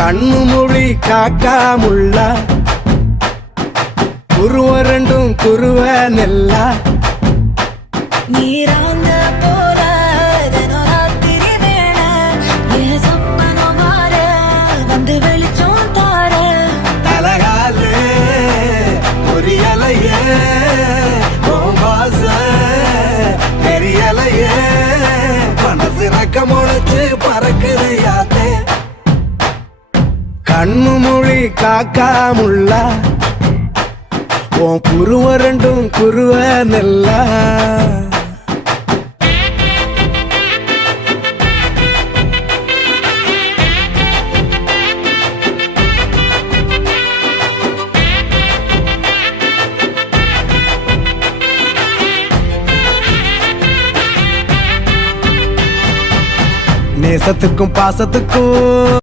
கண்ணு மொழி காக்காமுள்ள குருவ ரெண்டும் குருவ நெல்லா நீராங்க போல தினராத்திரி வேண என் சொப்பனம் மாற வந்து வெளிச்சம் தார தலகாலே பொரியலையே ஓம்பாச பெரியலையே மனசு ரக்க முளைச்சு பறக்குது யாத்தே கண்ணு மொழி காக்காமுள்ள உன் குருவ ரெண்டும் குருவ நெல்லா நேசத்துக்கும் பாசத்துக்கும்